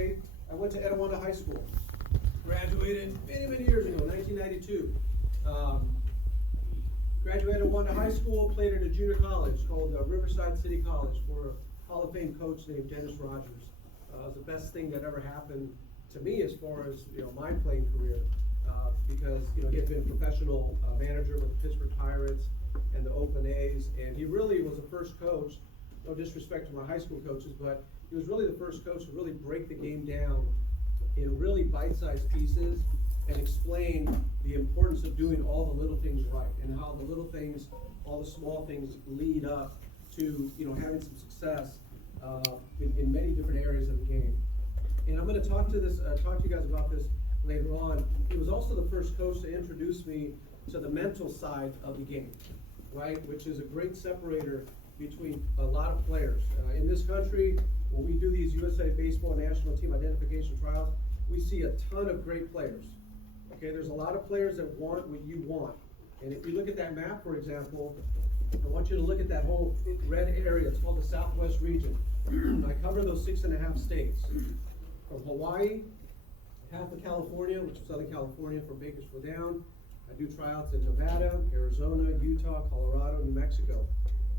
okay? I went to Etiwanda High School, graduated many, many years ago, 1992. Graduated Etiwanda High School, played at a junior college called Riverside City College for a Hall of Fame coach named Dennis Rogers. It was the best thing that ever happened to me as far as, my playing career, because, he had been professional manager with the Pittsburgh Pirates and the Oakland A's, and he really was the first coach, no disrespect to my high school coaches, but he was really the first coach to really break the game down in really bite-sized pieces and explain the importance of doing all the little things right, and how the little things, all the small things lead up to, having some success in many different areas of the game. And I'm going to talk to you guys about this later on. He was also the first coach to introduce me to the mental side of the game, right? Which is a great separator between a lot of players. In this country, when we do these USA Baseball National Team Identification Trials, we see a ton of great players. Okay, there's a lot of players that want what you want. And if you look at that map, for example, I want you to look at that whole red area. It's called the Southwest region. I cover those 6.5 states. From Hawaii, half of California, which is Southern California from Bakersfield down. I do tryouts in Nevada, Arizona, Utah, Colorado, New Mexico.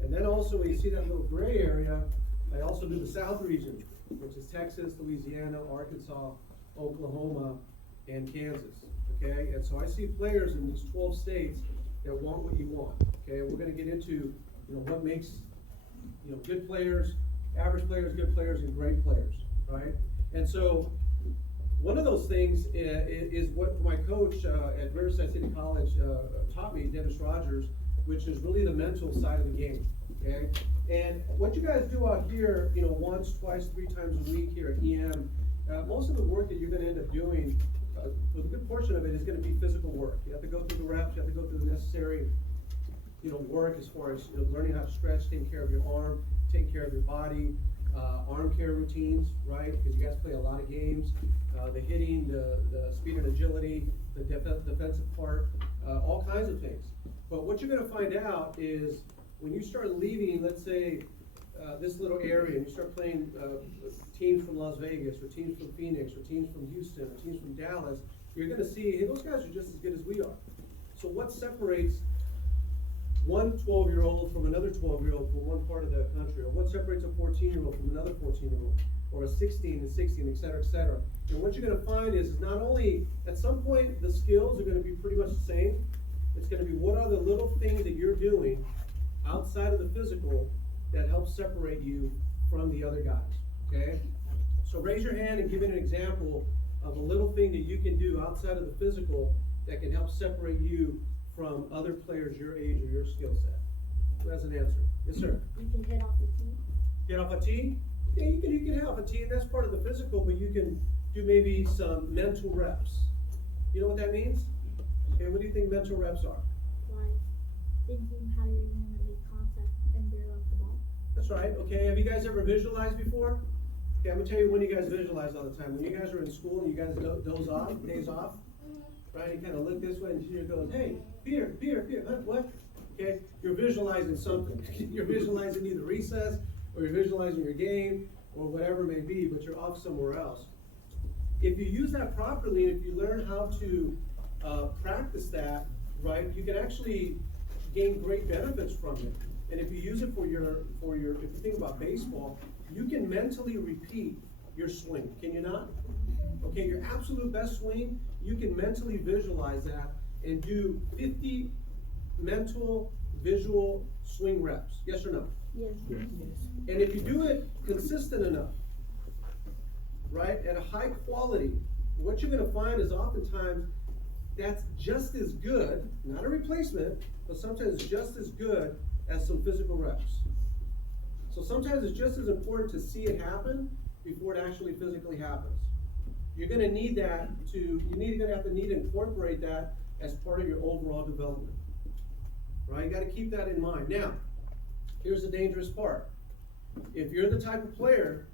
And then also, when you see that little gray area, I also do the South region, which is Texas, Louisiana, Arkansas, Oklahoma, and Kansas. Okay, and so I see players in these 12 states that want what you want. Okay, we're going to get into what makes good players, average players, good players, and great players, right? And so one of those things is what my coach at Riverside City College taught me, Dennis Rogers, which is really the mental side of the game. Okay, and what you guys do out here, once, twice, 3 times a week here at EM, most of the work that you're going to end up doing, a good portion of it is going to be physical work. You have to go through the reps, you have to go through the necessary, work as far as learning how to stretch, taking care of your arm, taking care of your body, arm care routines, right? Because you guys play a lot of games, the hitting, the speed and agility, the defensive part, all kinds of things. But what you're going to find out is when you start leaving, let's say, this little area, and you start playing teams from Las Vegas, or teams from Phoenix, or teams from Houston, or teams from Dallas, you're going to see, hey, those guys are just as good as we are. So what separates one 12-year-old from another 12-year-old from one part of the country, or what separates a 14-year-old from another 14-year-old, or a 16 and 16, et cetera, et cetera. And what you're going to find is not only, at some point, the skills are going to be pretty much the same. It's going to be what are the little things that you're doing outside of the physical that helps separate you from the other guys, okay? So raise your hand and give an example of a little thing that you can do outside of the physical that can help separate you from other players your age or your skill set. Who has an answer? Yes, sir? You can hit off a tee. Get off a tee? Yeah, you can hit off a tee, and that's part of the physical, but you can do maybe some mental reps. You know what that means? Okay, what do you think mental reps are? Like thinking how you're going to make contact and barrel up the ball. That's right. Okay, have you guys ever visualized before? Okay, I'm gonna tell you when you guys visualize all the time. When you guys are in school and you guys doze off, days off, right? You kind of look this way and you're going, hey, Peter, huh, what? Okay, you're visualizing something. You're visualizing either recess, or you're visualizing your game, or whatever it may be, but you're off somewhere else. If you use that properly, and if you learn how to practice that, right, you can actually gain great benefits from it. And if you use it for your, if you think about baseball, you can mentally repeat your swing, can you not? Okay, your absolute best swing, you can mentally visualize that and do 50 mental, visual swing reps. Yes or no? Yes. Yes. And if you do it consistent enough, right, at a high quality, what you're going to find is oftentimes that's just as good, not a replacement, but sometimes just as good as some physical reps. So sometimes it's just as important to see it happen before it actually physically happens. You're going to need that you're going to have to incorporate that as part of your overall development. Right? You got to keep that in mind. Now, here's the dangerous part. If you're the type of player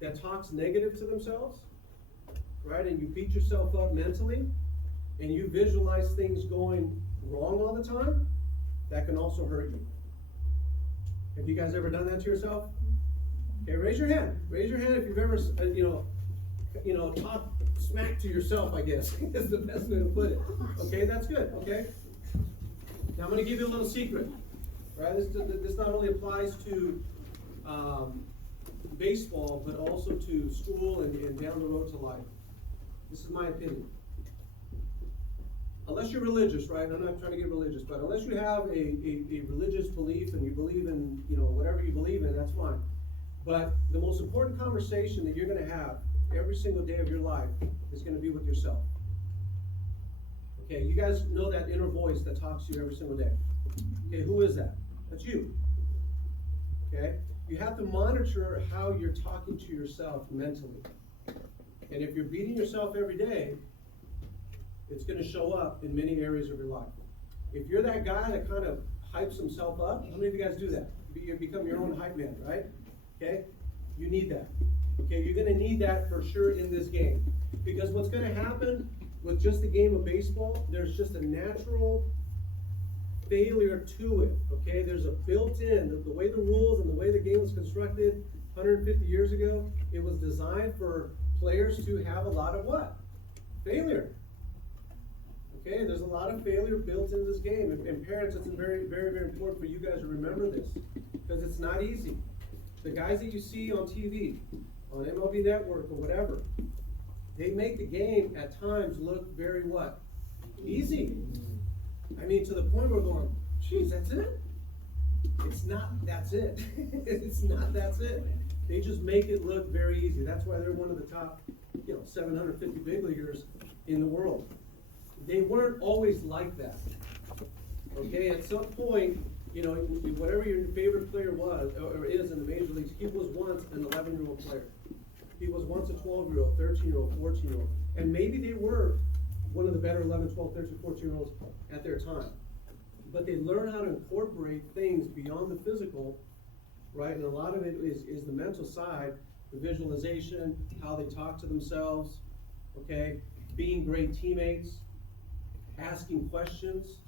that talks negative to themselves, right, and you beat yourself up mentally, and you visualize things going wrong all the time, that can also hurt you. Have you guys ever done that to yourself? Okay, raise your hand. Raise your hand if you've ever, talk smack to yourself, I guess, is the best way to put it. Okay, that's good, okay? Now I'm gonna give you a little secret, right? This not only applies to, baseball, but also to school and down the road to life. This is my opinion. Unless you're religious, right? I'm not trying to get religious, but unless you have a religious belief and you believe in, whatever you believe in, that's fine. But the most important conversation that you're gonna have every single day of your life is gonna be with yourself. Okay, you guys know that inner voice that talks to you every single day. Okay, who is that? That's you. Okay? You have to monitor how you're talking to yourself mentally. And if you're beating yourself every day, it's gonna show up in many areas of your life. If you're that guy that kind of hypes himself up, how many of you guys do that? You become your own hype man, right? Okay? You need that. Okay, you're gonna need that for sure in this game. Because what's gonna happen with just the game of baseball, there's just a natural failure to it, okay? There's a built-in, the way the rules and the way the game was constructed 150 years ago, it was designed for players to have a lot of what? Failure. Okay, there's a lot of failure built into this game. And parents, it's very, very, very important for you guys to remember this, because it's not easy. The guys that you see on TV, on MLB Network or whatever, they make the game at times look very what? Easy. I mean, to the point where we're going, geez, that's it? It's not, that's it. It's not, that's it. They just make it look very easy. That's why they're one of the top, 750 big leaguers in the world. They weren't always like that. Okay, at some point, whatever your favorite player was, or is in the major leagues, he was once an 11-year-old player. He was once a 12-year-old, 13-year-old, 14-year-old. And maybe they were one of the better 11, 12, 13, 14-year-olds at their time. But they learn how to incorporate things beyond the physical, right? And a lot of it is the mental side, the visualization, how they talk to themselves, okay? Being great teammates, asking questions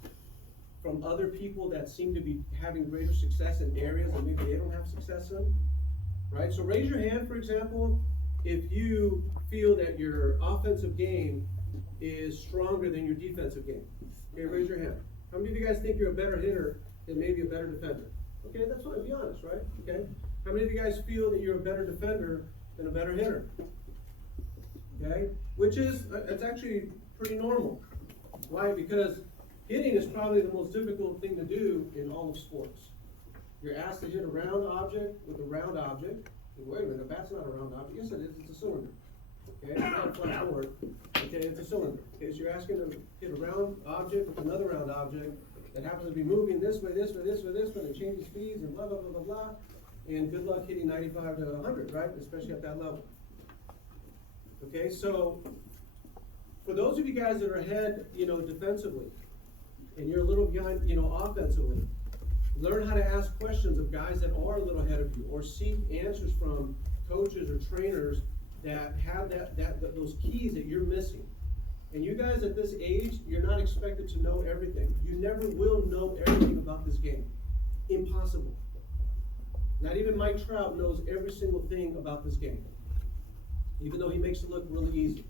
from other people that seem to be having greater success in areas that maybe they don't have success in, right? So raise your hand, for example, if you feel that your offensive game is stronger than your defensive game. Okay, raise your hand. How many of you guys think you're a better hitter than maybe a better defender? Okay, that's fine, be honest, right? Okay. How many of you guys feel that you're a better defender than a better hitter? Okay, which is, it's actually pretty normal. Why? Because hitting is probably the most difficult thing to do in all of sports. You're asked to hit a round object with a round object. Wait a minute, a bat's not a round object. Yes, it is, it's a cylinder. Okay, it's not a flat board. Okay, it's a cylinder. Okay, so you're asking to hit a round object with another round object that happens to be moving this way, this way, this way, this way, and it changes speeds and blah, blah, blah, blah, blah. And good luck hitting 95 to 100, right? Especially at that level. Okay, so for those of you guys that are ahead, defensively, and you're a little behind, offensively, learn how to ask questions of guys that are a little ahead of you, or seek answers from coaches or trainers that have those keys that you're missing. And you guys at this age, you're not expected to know everything. You never will know everything about this game. Impossible. Not even Mike Trout knows every single thing about this game, even though he makes it look really easy.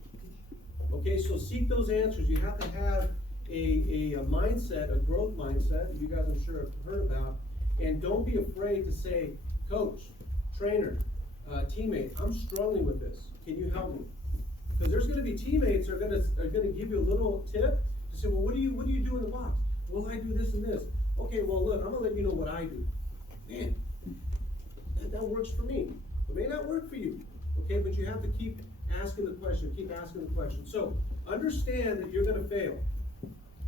Okay, so seek those answers. You have to have a mindset, a growth mindset, you guys I'm sure have heard about, and don't be afraid to say, coach, trainer, teammate, I'm struggling with this. Can you help me? Because there's going to be teammates that are going to give you a little tip to say, well, what do you do in the box? Well, I do this and this. Okay, well, look, I'm going to let you know what I do. Man, that works for me. It may not work for you. Okay, but you have to keep asking the question, keep asking the question. So understand that you're going to fail.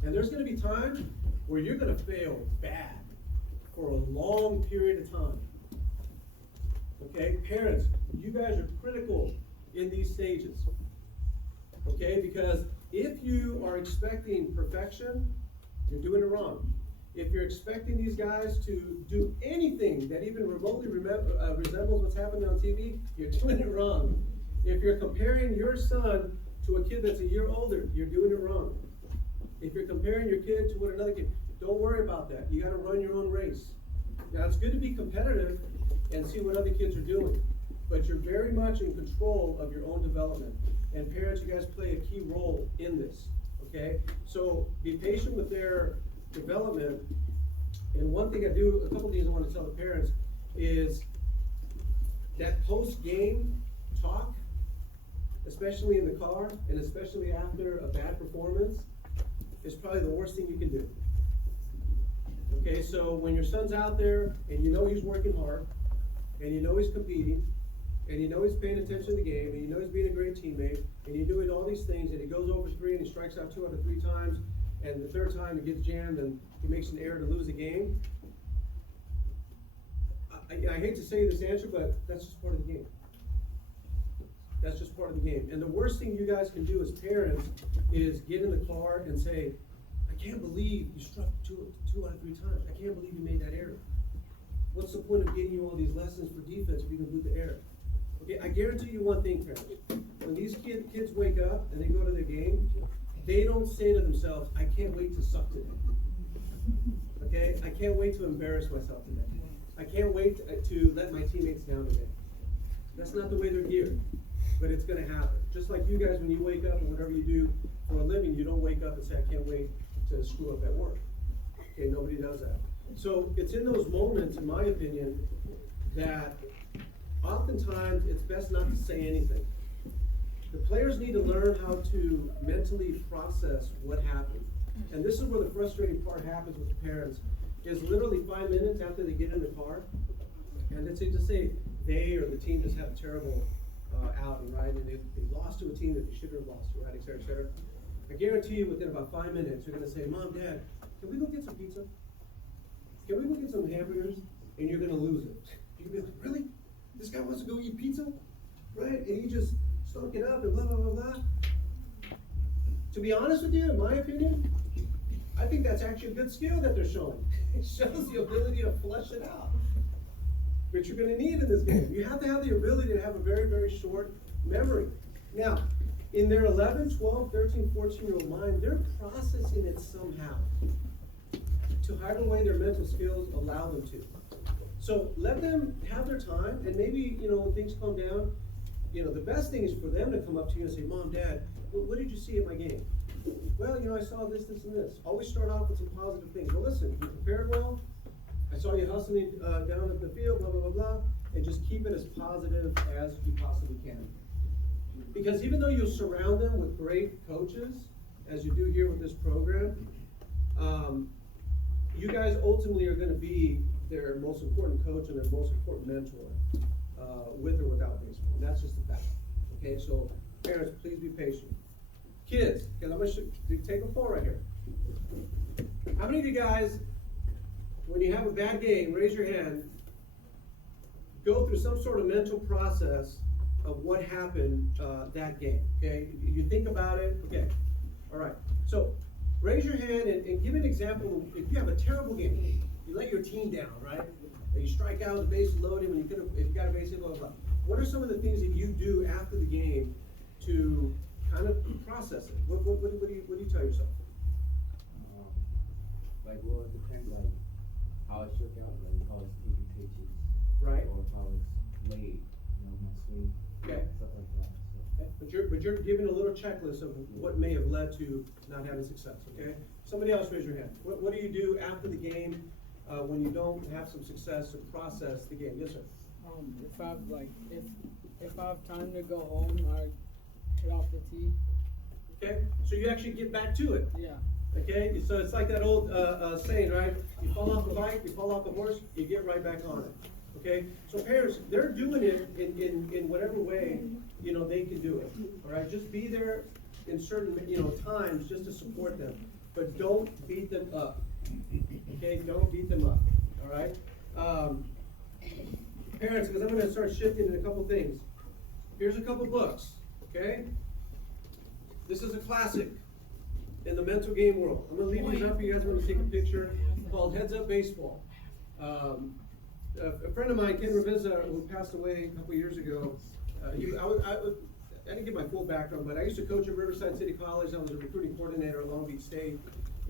And there's going to be times where you're going to fail bad for a long period of time. Okay, parents, you guys are critical in these stages. Okay, because if you are expecting perfection, you're doing it wrong. If you're expecting these guys to do anything that even remotely resembles what's happening on TV, you're doing it wrong. If you're comparing your son to a kid that's a year older, you're doing it wrong. If you're comparing your kid to what another kid, don't worry about that. You got to run your own race. Now, it's good to be competitive and see what other kids are doing. but you're very much in control of your own development. And parents, you guys play a key role in this, okay? So be patient with their development. And one thing a couple things I want to tell the parents is that post-game talk, especially in the car, and especially after a bad performance, is probably the worst thing you can do. Okay, so when your son's out there, and you know he's working hard, and you know he's competing, and you know he's paying attention to the game, and you know he's being a great teammate, and you're doing all these things, and he goes over 3 and he strikes out 2 out of 3 times, and the 3rd time he gets jammed and he makes an error to lose the game. I hate to say this answer, but that's just part of the game. That's just part of the game. And the worst thing you guys can do as parents is get in the car and say, I can't believe you struck 2 out of 3 times. I can't believe you made that error. What's the point of getting you all these lessons for defense if you can do the error? Okay, I guarantee you one thing, parents. When these kids wake up and they go to their game, they don't say to themselves, I can't wait to suck today. Okay, I can't wait to embarrass myself today. I can't wait to let my teammates down today. That's not the way they're geared, but it's gonna happen. Just like you guys, when you wake up and whatever you do for a living, you don't wake up and say, I can't wait to screw up at work. Okay, nobody does that. So it's in those moments, in my opinion, that oftentimes it's best not to say anything. The players need to learn how to mentally process what happened. And this is where the frustrating part happens with the parents, is literally 5 minutes after they get in the car, and let's say they or the team just had a terrible outing, right? And they lost to a team that they should have lost to, right, et cetera, et cetera. I guarantee you within about 5 minutes, you're gonna say, Mom, Dad, can we go get some pizza? Can we go get some hamburgers? And you're gonna lose it. You're gonna be like, really? This guy wants to go eat pizza? Right? And he just stunk it up and blah, blah, blah, blah. To be honest with you, in my opinion, I think that's actually a good skill that they're showing. It shows the ability to flush it out, which you're gonna need in this game. You have to have the ability to have a very, very short memory. Now, in their 11, 12, 13, 14-year-old mind, they're processing it somehow. To however way their mental skills allow them to. So let them have their time, and maybe, when things calm down, the best thing is for them to come up to you and say, Mom, Dad, what did you see in my game? Well, I saw this, this, and this. Always start off with some positive things. Well, listen, you prepared well. I saw you hustling down at the field, blah, blah, blah, blah. And just keep it as positive as you possibly can. Because even though you'll surround them with great coaches, as you do here with this program, you guys ultimately are going to be their most important coach and their most important mentor, with or without baseball. And that's just a fact. Okay, so parents, please be patient. Kids, because I'm going to take a poll right here. How many of you guys, when you have a bad game, raise your hand, go through some sort of mental process of what happened that game? Okay, you think about it. Okay, all right. So raise your hand and give an example. If you have a terrible game, you let your team down, right? You strike out, the base is loaded when if you got a base hit, blah, blah, blah. What are some of the things that you do after the game to kind of process it? What do you tell yourself? Well, it depends, how I shook out, if I was taking pitches, Right. or if I was late, my swing, Okay. stuff like that. So. Okay. But you're giving a little checklist of what may have led to not having success. Okay. Somebody else raise your hand. What do you do after the game when you don't have some success to process the game? Yes, sir. If I have time to go home, I get off the tee. Okay. So you actually get back to it. Yeah. Okay, so it's like that old saying, right? You fall off the bike, you fall off the horse, you get right back on it. Okay, so parents, they're doing it in whatever way they can do it. All right, just be there in certain times just to support them, but don't beat them up. Okay, don't beat them up. All right, parents, because I'm going to start shifting in a couple things. Here's a couple books. Okay, this is a classic in the mental game world. I'm gonna leave these up. You guys want to take a picture? Called Heads Up Baseball. A friend of mine, Ken Revizza, who passed away a couple years ago. I didn't get my full background, but I used to coach at Riverside City College. I was a recruiting coordinator at Long Beach State,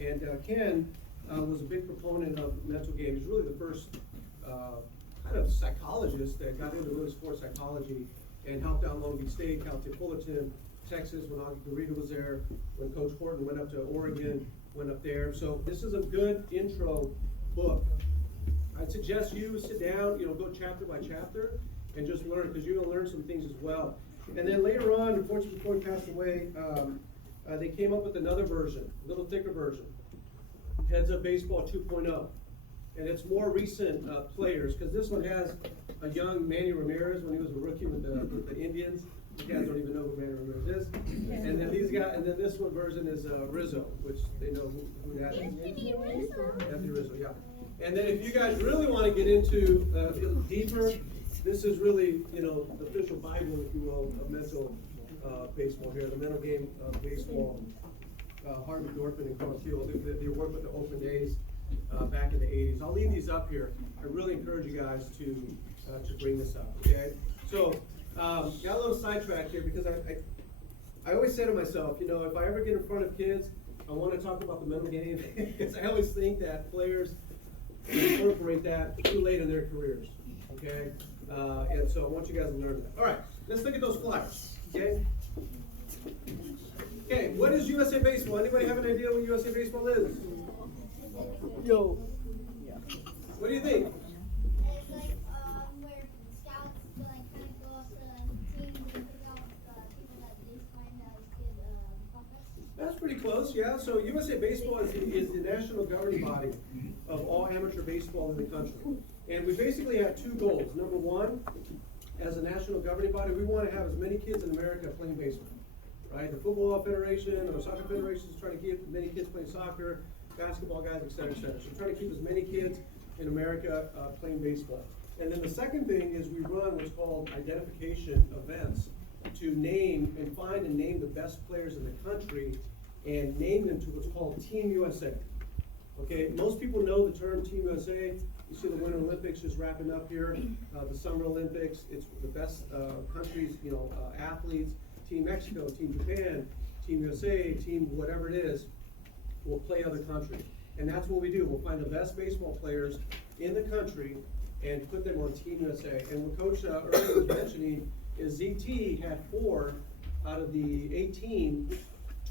and Ken was a big proponent of mental game. He's really the first kind of psychologist that got into really sports psychology and helped out Long Beach State, Cal State Fullerton, Texas, when Augie Garrido was there, when Coach Horton went up to Oregon, went up there. So this is a good intro book. I'd suggest you sit down, go chapter by chapter and just learn, because you're gonna learn some things as well. And then later on, unfortunately before he passed away, they came up with another version, a little thicker version, Heads Up Baseball 2.0. And it's more recent players, because this one has a young Manny Ramirez when he was a rookie with the Indians. You guys don't even know who Manny Ramirez is. And then this one version is Rizzo, which they know who that is. Anthony Rizzo. Anthony Rizzo, yeah. And then if you guys really want to get into a little deeper, this is really, the official Bible, if you will, of mental baseball here, the mental game of baseball. Harvey Dorfman and Carl Thiel, they worked with the Open Days back in the 80s. I'll leave these up here. I really encourage you guys to bring this up, okay? So, got a little sidetracked here because I always say to myself, if I ever get in front of kids, I want to talk about the mental game, because I always think that players incorporate that too late in their careers, okay? And so I want you guys to learn that. All right, let's look at those flyers, okay? Okay, what is USA Baseball? Anybody have an idea what USA Baseball is? Yo. What do you think? It's like where scouts will like kind of go up to teams and pick out people that they find as good prospects. That's pretty close, yeah. So USA Baseball is the national governing body of all amateur baseball in the country. And we basically have two goals. Number one, as a national governing body, we want to have as many kids in America playing baseball. Right? The Football Federation or Soccer Federation is trying to keep as many kids playing soccer, basketball guys, et cetera, et cetera. So we're trying to keep as many kids in America playing baseball. And then the second thing is we run what's called identification events to name and find and name the best players in the country and name them to what's called Team USA. Okay, most people know the term Team USA. You see the Winter Olympics just wrapping up here, the Summer Olympics. It's the best countries, athletes. Team Mexico, Team Japan, Team USA, Team whatever it is, will play other countries. And that's what we do. We'll find the best baseball players in the country and put them on Team USA. And what Coach earlier was mentioning is ZT had 4 out of the 18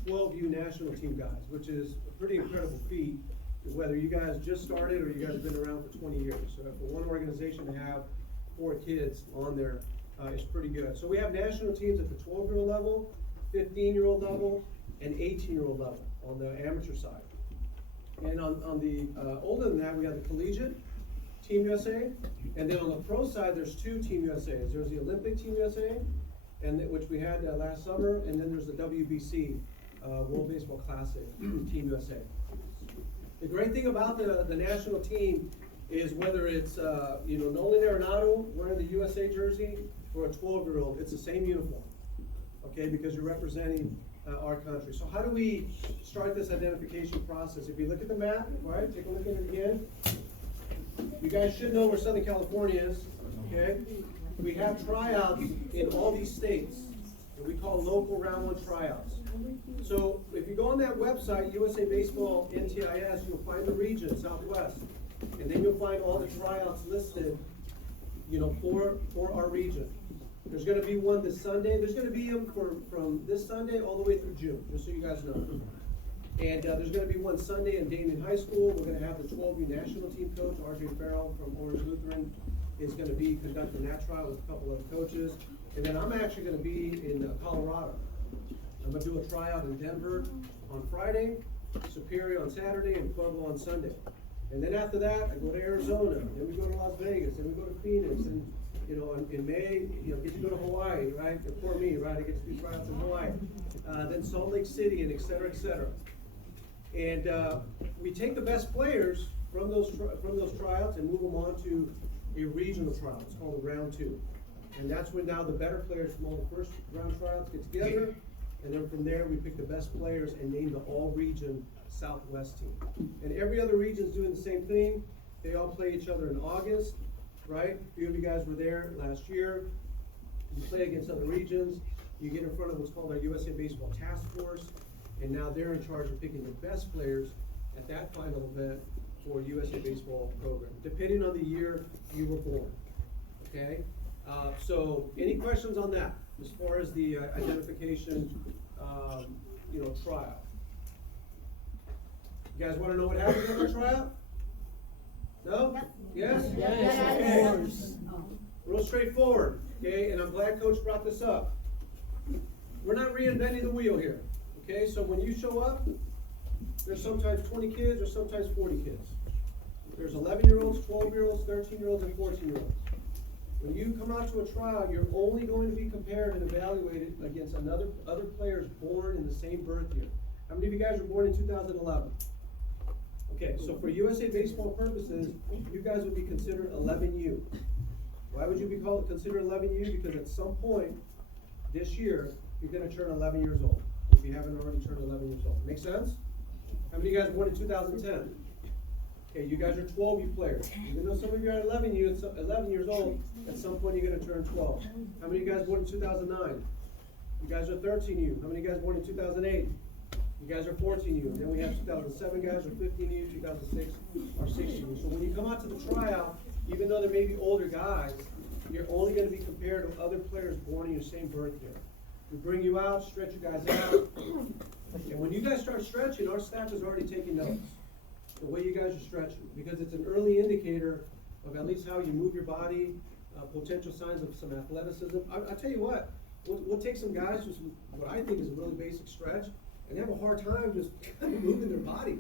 12U national team guys, which is a pretty incredible feat, whether you guys just started or you guys have been around for 20 years. So for one organization to have 4 kids on there, is pretty good. So we have national teams at the 12-year-old level, 15-year-old level, and 18-year-old level on the amateur side. And on the older than that, we have the collegiate Team USA, and then on the pro side, there's 2 Team USAs. There's the Olympic Team USA, which we had last summer, and then there's the WBC World Baseball Classic Team USA. The great thing about the national team is whether it's Nolan Arenado wearing the USA jersey or a 12-year-old, it's the same uniform, okay, because you're representing our country. So how do we start this identification process? If you look at the map, right, take a look at it again. You guys should know where Southern California is, okay? We have tryouts in all these states that we call local round 1 tryouts. So if you go on that website, USA Baseball NTIS, you'll find the region, Southwest. And then you'll find all the tryouts listed, for our region. There's going to be one this Sunday. There's going to be them from this Sunday all the way through June, just so you guys know. And there's going to be one Sunday in Damien High School. We're going to have the 12U national team coach, RJ Farrell from Orange Lutheran, is going to be conducting that trial with a couple other coaches. And then I'm actually going to be in Colorado. I'm going to do a tryout in Denver on Friday, Superior on Saturday, and Pueblo on Sunday. And then after that, I go to Arizona, then we go to Las Vegas, then we go to Phoenix, and in May, get to go to Hawaii, right? And for me, right, I get to do tryouts in Hawaii. Then Salt Lake City, and et cetera, et cetera. And we take the best players from those tryouts and move them on to a regional trial. It's called a round 2. And that's when now the better players from all the first round tryouts get together, and then from there we pick the best players and name the all-region Southwest team. And every other region is doing the same thing. They all play each other in August, right? A few of you guys were there last year. You play against other regions. You get in front of what's called our USA Baseball Task Force, and now they're in charge of picking the best players at that final event for USA Baseball program, depending on the year you were born. okay? So, any questions on that, as far as the identification, trial? You guys wanna know what happens in the tryout? No? Yes? Yes, of Okay. course. Real straightforward, okay, and I'm glad Coach brought this up. We're not reinventing the wheel here, okay, so when you show up, there's sometimes 20 kids or sometimes 40 kids. There's 11-year-olds, 12-year-olds, 13-year-olds, and 14-year-olds. When you come out to a trial, you're only going to be compared and evaluated against other players born in the same birth year. How many of you guys were born in 2011? Okay, so for USA Baseball purposes, you guys would be considered 11U. Why would you be considered 11U? Because at some point this year, you're gonna turn 11 years old, if you haven't already turned 11 years old. Make sense? How many of you guys born in 2010? Okay, you guys are 12U players. Even though some of you are 11 years old, at some point you're gonna turn 12. How many of you guys born in 2009? You guys are 13U. How many of you guys born in 2008? You guys are 14U. And then we have 2007 guys are 15U, 2006 are 16U. So when you come out to the tryout, even though there may be older guys, you're only gonna be compared to other players born in your same birth year. We bring you out, stretch you guys out, and when you guys start stretching, our staff is already taking notes. The way you guys are stretching, because it's an early indicator of at least how you move your body, potential signs of some athleticism. I tell you what, we'll take some guys with what I think is a really basic stretch, and have a hard time just kind of moving their body.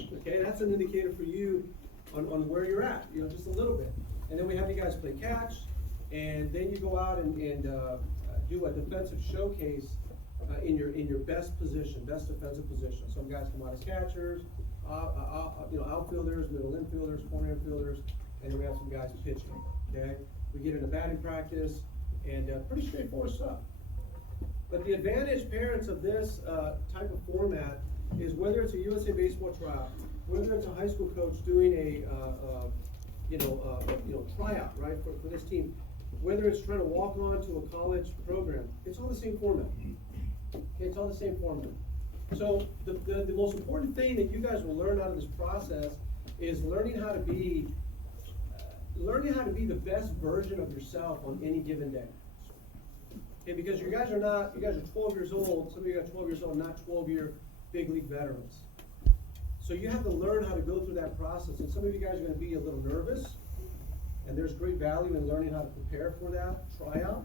Okay, that's an indicator for you on where you're at, just a little bit. And then we have you guys play catch, and then you go out and do a defensive showcase in your best position, best defensive position. Some guys come out as catchers, outfielders, middle infielders, corner infielders, and then we have some guys pitching. Okay, we get into batting practice, and pretty straightforward stuff. But the advantage, parents, of this type of format is whether it's a USA Baseball trial, whether it's a high school coach doing a tryout, right, for this team, whether it's trying to walk on to a college program, it's all the same format. Okay, it's all the same format. So the most important thing that you guys will learn out of this process is learning how to be the best version of yourself on any given day. Okay, because you guys are 12 years old, some of you are 12 years old, not 12-year big league veterans. So you have to learn how to go through that process, and some of you guys are gonna be a little nervous, and there's great value in learning how to prepare for that tryout,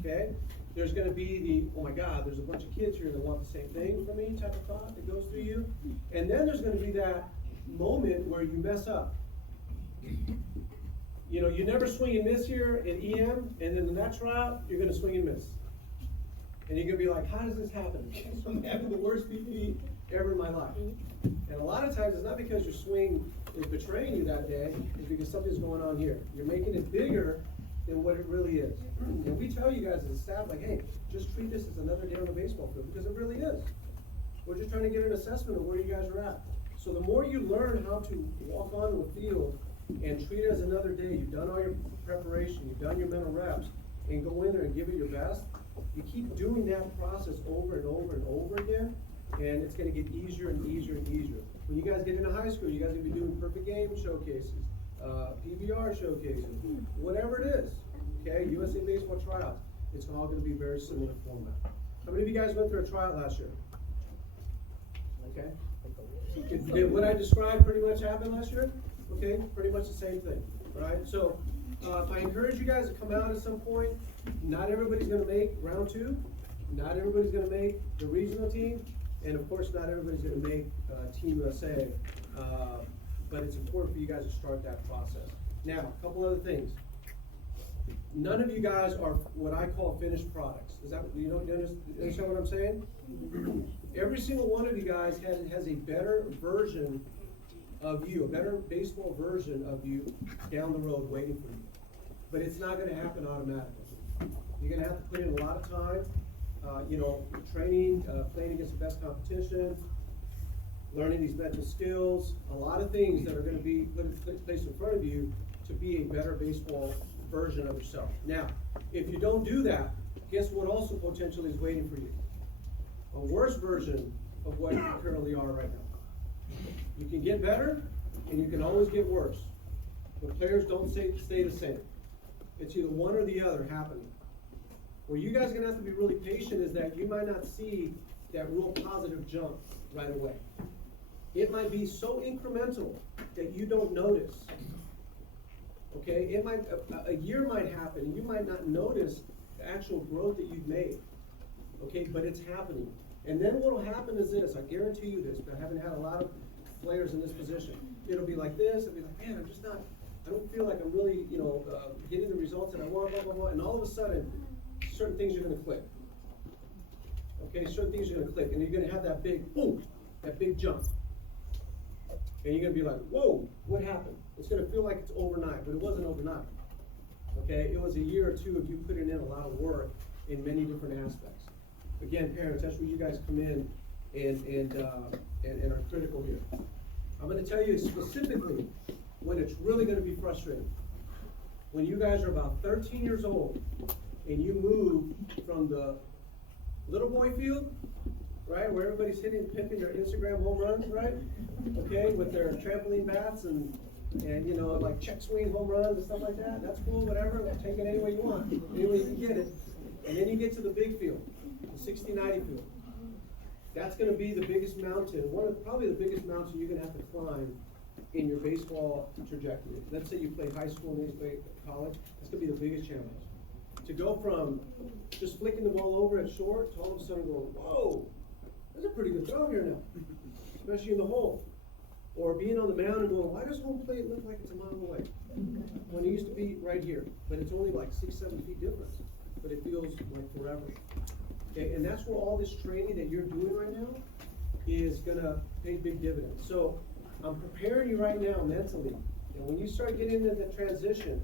okay? There's gonna be oh my God, there's a bunch of kids here that want the same thing from me type of thought that goes through you. And then there's gonna be that moment where you mess up. You never swing and miss here in EM, and then in that tryout, you're gonna swing and miss. And you're gonna be like, how does this happen? I'm having the worst PPE ever in my life. And a lot of times, it's not because your swing is betraying you that day, it's because something's going on here. You're making it bigger than what it really is. And we tell you guys as a staff, like, hey, just treat this as another day on the baseball field, because it really is. We're just trying to get an assessment of where you guys are at. So the more you learn how to walk onto a field and treat it as another day, you've done all your preparation, you've done your mental reps, and go in there and give it your best, you keep doing that process over and over and over again, and it's gonna get easier and easier and easier. When you guys get into high school, you guys are gonna be doing perfect game showcases, PBR showcases, whatever it is, okay? USA Baseball tryouts, it's all gonna be very similar format. How many of you guys went through a tryout last year? Okay? Did what I described pretty much happen last year? Okay, pretty much the same thing, right? So, I encourage you guys to come out at some point. Not everybody's gonna make round 2. Not everybody's gonna make the regional team. And of course, not everybody's gonna make Team USA. But it's important for you guys to start that process. Now, a couple other things. None of you guys are what I call finished products. Is that, you understand what I'm saying? Every single one of you guys has a better version of you, a better baseball version of you down the road waiting for you. But it's not gonna happen automatically. You're gonna have to put in a lot of time, training, playing against the best competition, learning these mental skills, a lot of things that are gonna be placed in front of you to be a better baseball version of yourself. Now, if you don't do that, guess what also potentially is waiting for you? A worse version of what you currently are right now. You can get better, and you can always get worse. But players don't stay the same. It's either one or the other happening. Where you guys are gonna have to be really patient is that you might not see that real positive jump right away. It might be so incremental that you don't notice. Okay, it might, a year might happen, and you might not notice the actual growth that you've made. Okay, but it's happening. And then what'll happen is this, I guarantee you this, but I haven't had a lot of players in this position. It'll be like this, it'll be like, man, I'm just not, I don't feel like I'm really, getting the results that I want, blah, blah, blah, and all of a sudden, certain things are gonna click. Okay, certain things are gonna click, and you're gonna have that big, boom, that big jump. And you're gonna be like, whoa, what happened? It's gonna feel like it's overnight, but it wasn't overnight. Okay, it was a year or two of you putting in a lot of work in many different aspects. Again, parents, that's where you guys come in and are critical here. I'm gonna tell you specifically when it's really gonna be frustrating. When you guys are about 13 years old and you move from the little boy field, right, where everybody's pimping their Instagram home runs, right? Okay, with their trampoline bats and like check swing home runs and stuff like that. That's cool, whatever. Take it any way you want, any way you can get it. And then you get to the big field, the 60-90 field. That's going to be the biggest mountain, probably the biggest mountain you're going to have to climb in your baseball trajectory. Let's say you play high school and then you play college. That's going to be the biggest challenge. To go from just flicking the ball over at short to all of a sudden going, whoa, that's a pretty good throw here now, especially in the hole. Or being on the mound and going, why does home plate look like it's a mile away? When it used to be right here, but it's only like 6-7 feet difference, but it feels like forever. Okay, and that's where all this training that you're doing right now is gonna pay big dividends. So I'm preparing you right now mentally, and when you start getting into the transition,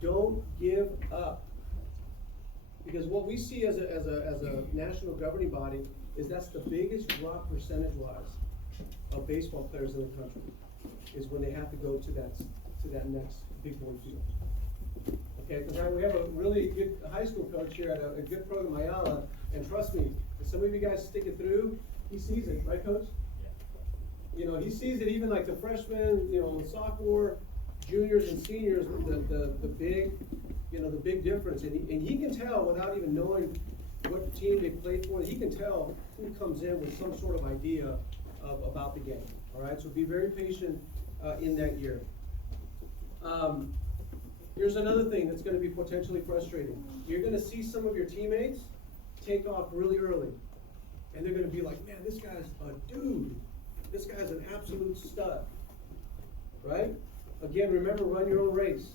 don't give up. Because what we see as a national governing body is that's the biggest drop percentage-wise of baseball players in the country, is when they have to go to that next big boy field. Okay, because we have a really good high school coach here at a good program, Ayala, and trust me, if some of you guys stick it through, he sees it, right, Coach? Yeah. He sees it even like the freshmen, sophomore, juniors, and seniors, the big difference, and he can tell without even knowing what team they played for. He can tell who comes in with some sort of idea about the game. All right, so be very patient in that year. Here's another thing that's going to be potentially frustrating. You're going to see some of your teammates take off really early, and they're going to be like, man, this guy's a dude. This guy's an absolute stud. Right? Again, remember, run your own race.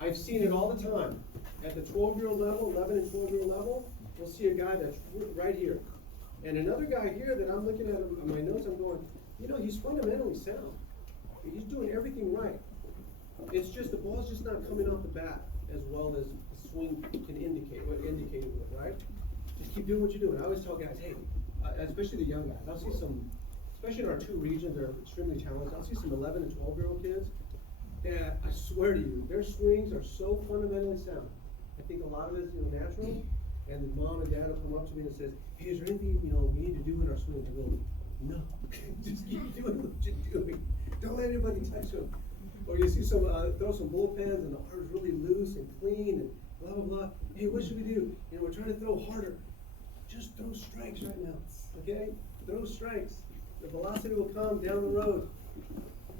I've seen it all the time. At the 12-year-old level, 11 and 12-year-old level, we'll see a guy that's right here. And another guy here that I'm looking at on my notes, I'm going, he's fundamentally sound. He's doing everything right. It's just the ball's just not coming off the bat as well as the swing can indicate what indicated with, right? Just keep doing what you're doing. I always tell guys, hey, especially the young guys, I'll see some, especially in our two regions, they're extremely talented. I'll see some 11 and 12-year-old kids that I swear to you, their swings are so fundamentally sound. I think a lot of it is natural, and the mom and dad will come up to me and says, hey, is there anything we need to do in our swings? I go, no, just keep doing what you're doing. Don't let anybody touch them. Or you see some throw some bullpens and the arm's really loose and clean and blah blah blah. Hey, what should we do? We're trying to throw harder. Just throw strikes right now. Okay? Throw strikes. The velocity will come down the road.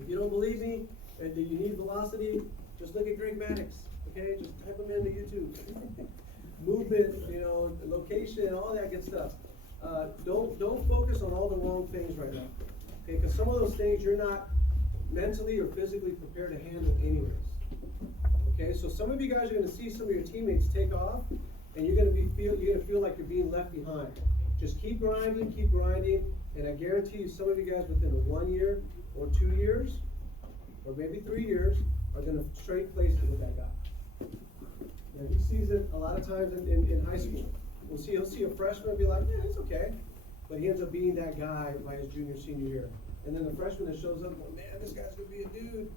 If you don't believe me and you need velocity, just look at Greg Maddox. Okay? Just type him into YouTube. Movement, location, all that good stuff. Don't focus on all the wrong things right now. Okay? Because some of those things you're not mentally or physically prepared to handle anyways. Okay, so some of you guys are going to see some of your teammates take off, and you're going to feel like you're being left behind. Just keep grinding, and I guarantee you, some of you guys within 1 year or 2 years, or maybe 3 years, are going to trade places with that guy. And he sees it a lot of times in high school. He'll see a freshman and be like, yeah, it's okay, but he ends up being that guy by his senior year. And then the freshman that shows up, man, this guy's gonna be a dude,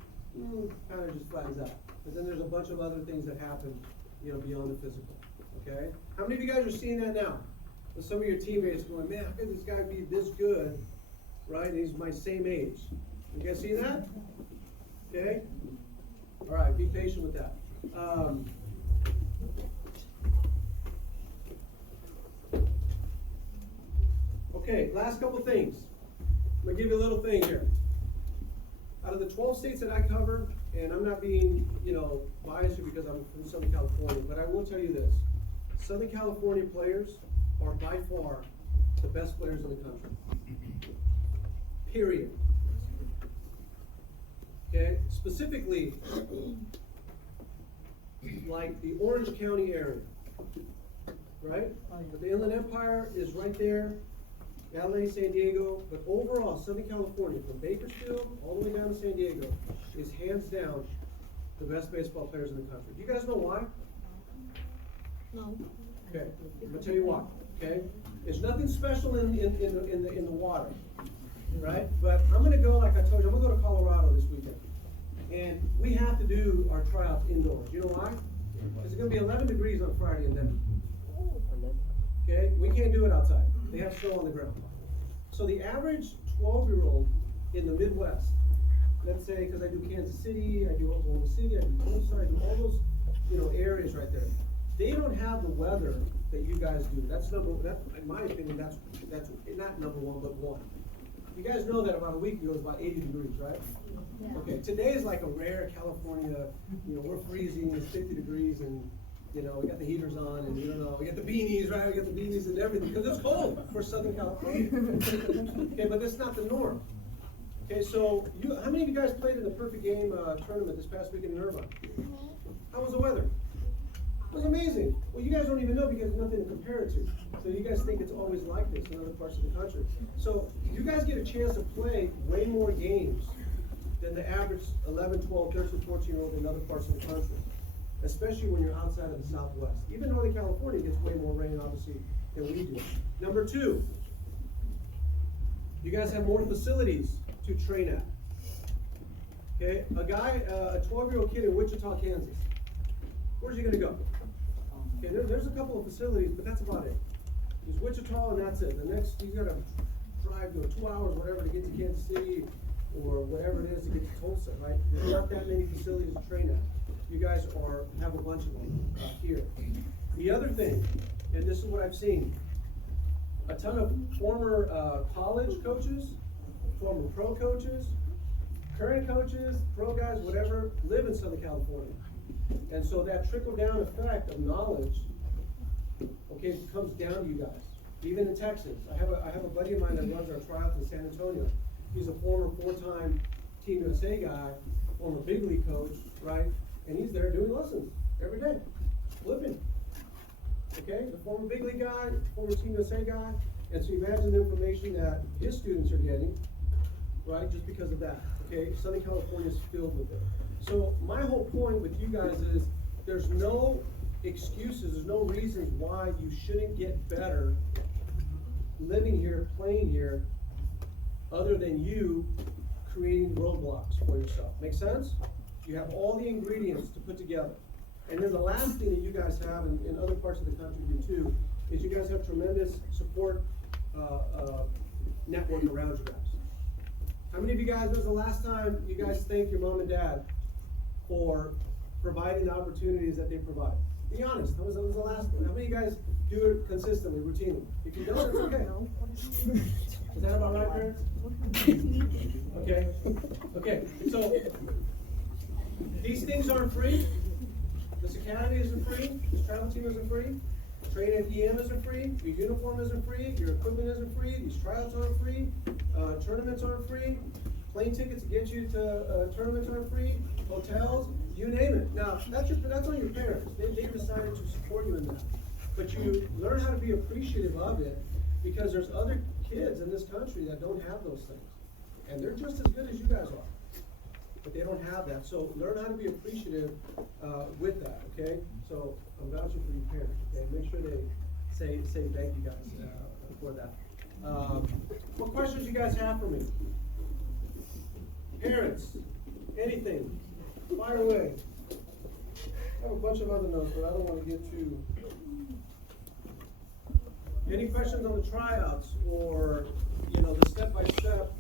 kind of just flattens out. But then there's a bunch of other things that happen, beyond the physical. Okay? How many of you guys are seeing that now? With some of your teammates going, man, how could this guy be this good, right? And he's my same age. You guys see that? Okay? All right, be patient with that. Okay, last couple things. I'm gonna give you a little thing here. Out of the 12 states that I cover, and I'm not being, biased here because I'm from Southern California, but I will tell you this. Southern California players are by far the best players in the country. Period. Okay, specifically, like the Orange County area, right? But the Inland Empire is right there, LA, San Diego, but overall, Southern California, from Bakersfield all the way down to San Diego, is hands down the best baseball players in the country. Do you guys know why? No. Okay, I'm gonna tell you why, okay? There's nothing special in the water, right? But I'm gonna go, like I told you, I'm gonna go to Colorado this weekend. And we have to do our tryouts indoors. You know why? Because it's gonna be 11 degrees on Friday in Denver. Okay, we can't do it outside. They have snow on the ground. So the average 12-year-old in the Midwest, let's say, because I do Kansas City, I do Oklahoma City, I do Tulsa, I do all those, areas right there. They don't have the weather that you guys do. In my opinion, that's not number one, but one. You guys know that about a week ago it was about 80 degrees, right? Yeah. Okay, today is like a rare California, we're freezing, it's 50 degrees, and we got the heaters on, and we got the beanies, right? We got the beanies and everything, because it's cold for Southern California. Okay, but that's not the norm. Okay, so how many of you guys played in the Perfect Game tournament this past weekend in Irvine? How was the weather? It was amazing. Well, you guys don't even know because there's nothing to compare it to. So you guys think it's always like this in other parts of the country. So you guys get a chance to play way more games than the average 11, 12, 13, 14-year-old in other parts of the country, especially when you're outside of the Southwest. Even Northern California gets way more rain, obviously, than we do. Number two, you guys have more facilities to train at. Okay, a 12-year-old kid in Wichita, Kansas, where's he gonna go? Okay, there's a couple of facilities, but that's about it. He's Wichita and that's it. The next, he's gotta drive 2 hours, whatever, to get to Kansas City, or whatever it is to get to Tulsa, right? There's not that many facilities to train at. You guys have a bunch of them here. The other thing, and this is what I've seen, a ton of former college coaches, former pro coaches, current coaches, pro guys, whatever, live in Southern California. And so that trickle-down effect of knowledge, okay, comes down to you guys. Even in Texas, I have a buddy of mine that runs our tryouts in San Antonio. He's a former 4-time Team USA guy, former big league coach, right? And he's there doing lessons every day, flipping. Okay, the former big league guy, former Team USA guy, and so imagine the information that his students are getting, right? Just because of that. Okay, Southern California is filled with it. So my whole point with you guys is there's no excuses, there's no reasons why you shouldn't get better living here, playing here, other than you creating roadblocks for yourself. Make sense? You have all the ingredients to put together. And then the last thing that you guys have in other parts of the country do too, is you guys have tremendous support network around you guys. How many of you guys, was the last time you guys thanked your mom and dad for providing the opportunities that they provide? Be honest, when was the last one? How many of you guys do it consistently, routinely? If you don't, it's okay. Is that about right, parents? Okay. Okay, so these things aren't free. This academy isn't free. This travel team isn't free. Training at EM isn't free. Your uniform isn't free. Your equipment isn't free. These tryouts aren't free. Tournaments aren't free. Plane tickets to get you to tournaments aren't free. Hotels, you name it. Now, that's on your parents. They decided to support you in that. But you learn how to be appreciative of it because there's other kids in this country that don't have those things. And they're just as good as you guys are. But they don't have that. So learn how to be appreciative with that, okay? So I'm vouching for your parents, okay? Make sure they say thank you guys for that. What questions you guys have for me? Parents, anything, fire away. I have a bunch of other notes, but I don't want to get too... Any questions on the tryouts or, the step-by-step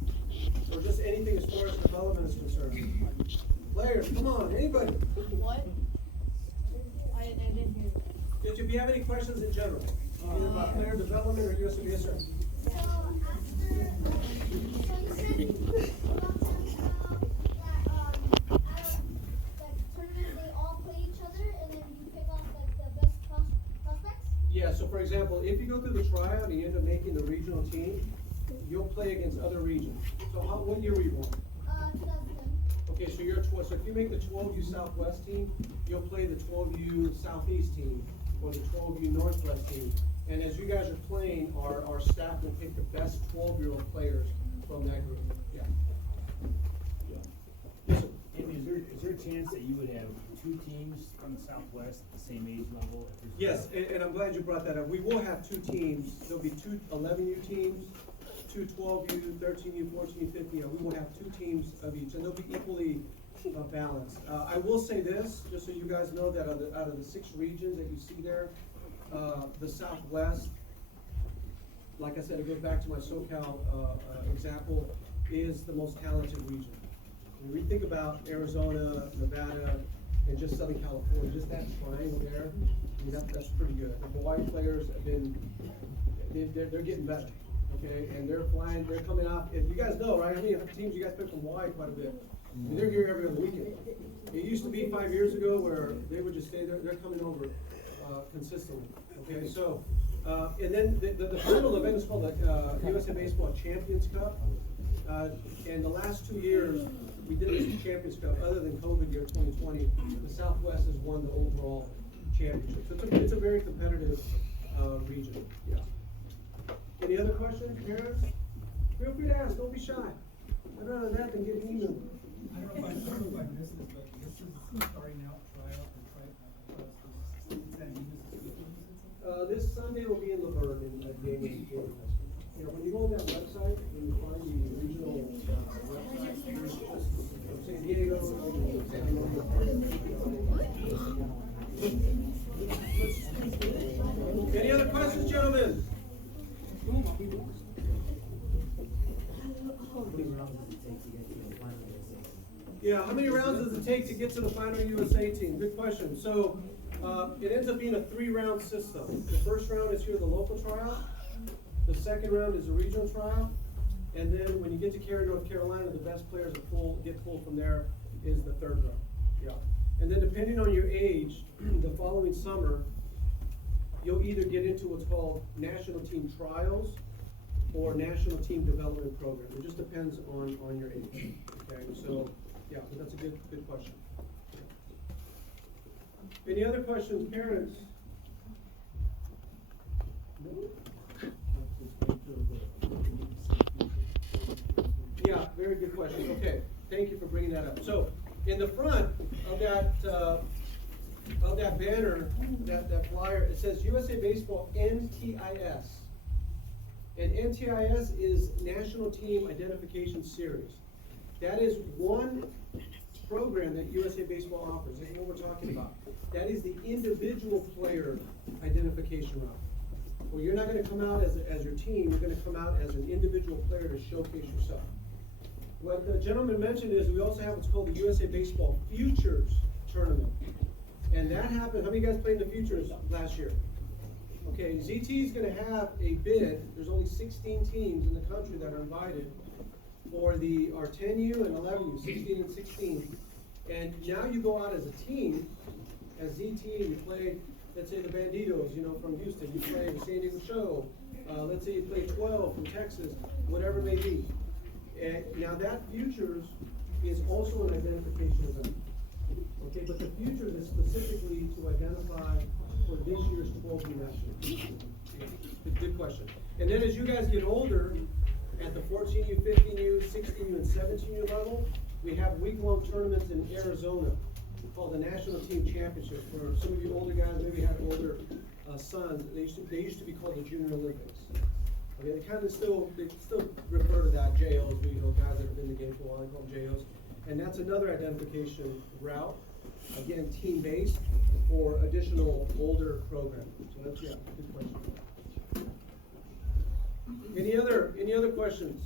or just anything as far as development is concerned? Players, come on, anybody. What? I didn't didn't hear that. If you have any questions in general, either about player development or USAB, yes, sir. So after, so you said about that tournament, they all play each other, and then you pick off like the best prospects? Yeah, so for example, if you go through the tryout and you end up making the regional team, you'll play against other regions. So what year were you born? 2010. Okay, so you're a 12, so if you make the 12U Southwest team, you'll play the 12U Southeast team, or the 12U Northwest team. And as you guys are playing, our staff will pick the best 12-year-old players from that group, yeah. Yes, sir. Amy, is there a chance that you would have two teams from the Southwest at the same age level? Yes, and I'm glad you brought that up. We will have two teams. There'll be two 11U teams, two 12U, 13U, 14U, 15U. We will have two teams of each, and they'll be equally balanced. I will say this, just so you guys know, that out of the 6 regions that you see there, the Southwest, like I said, it goes back to my SoCal example, is the most talented region. When we think about Arizona, Nevada, and just Southern California, just that triangle there, I mean, that's pretty good. The Hawaii players have been, they're getting better, okay? And they're flying, they're coming out, and you guys know, right? How many teams you guys pick from Hawaii? Quite a bit. I mean, they're here every other weekend. It used to be 5 years ago where they would just stay there. They're coming over consistently, okay? So, and then the final event is called the USA Baseball Champions Cup. And the last 2 years, we did this Champions Cup, other than COVID year 2020, the Southwest has won the overall championship. So it's a very competitive region, yeah. Any other questions, parents? Feel free to ask, don't be shy. I'd rather that than get an email. I don't know if I missed this, but this is starting out tryout for This Sunday will be in Laverne in Gaming. You know, when you go on that website, when you find the regional website, from San Diego, any other questions, gentlemen? Yeah, how many rounds does it take to get to the final USA team? Good question. So, it ends up being a 3-round system. The first round is here, the local tryout. The second round is a regional tryout. And then when you get to Cary, North Carolina, the best players get pulled from there is the 3rd round. Yeah. And then depending on your age, the following summer, you'll either get into what's called national team trials or national team development program. It just depends on your age. Okay, so yeah, but that's a good question. Any other questions, parents? No? Yeah, very good question. Okay, thank you for bringing that up. So, in the front of that banner, that flyer, it says USA Baseball NTIS. And NTIS is National Team Identification Series. That is one program that USA Baseball offers. This is what we're talking about. That is the individual player identification route. Well, you're not going to come out as your team. You're going to come out as an individual player to showcase yourself. What the gentleman mentioned is we also have what's called the USA Baseball Futures Tournament. And that happened, how many guys played in the Futures last year? Okay, ZT is going to have a bid. There's only 16 teams in the country that are invited for our 10U and 11U, 16 and 16. And now you go out as a team, as ZT, and you play, let's say the Banditos, you know, from Houston. You play the San Diego Show. Let's say you play 12 from Texas, whatever it may be. And now that Futures is also an identification event. Okay, but the Futures is specifically to identify for this year's 12U national team. Good question. And then as you guys get older, at the 14U, 15U, 16U, and 17U level, we have week-long tournaments in Arizona called the National Team Championship. For some of you older guys, maybe had older sons, they used to be called the Junior Olympics. Okay, they still refer to that JOs, you know, guys that have been in the game for a while, they call them JOs. And that's another identification route, again, team-based for additional older programming. So that's, yeah, good question. Any other questions?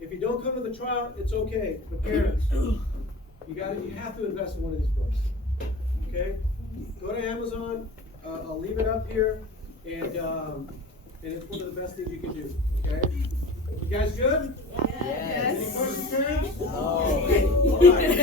If you don't come to the trial, it's okay. But parents, you have to invest in one of these books. okay? Go to Amazon, I'll leave it up here, and it's one of the best things you can do, okay? You guys good? Yes. Any questions, parents? No. All right.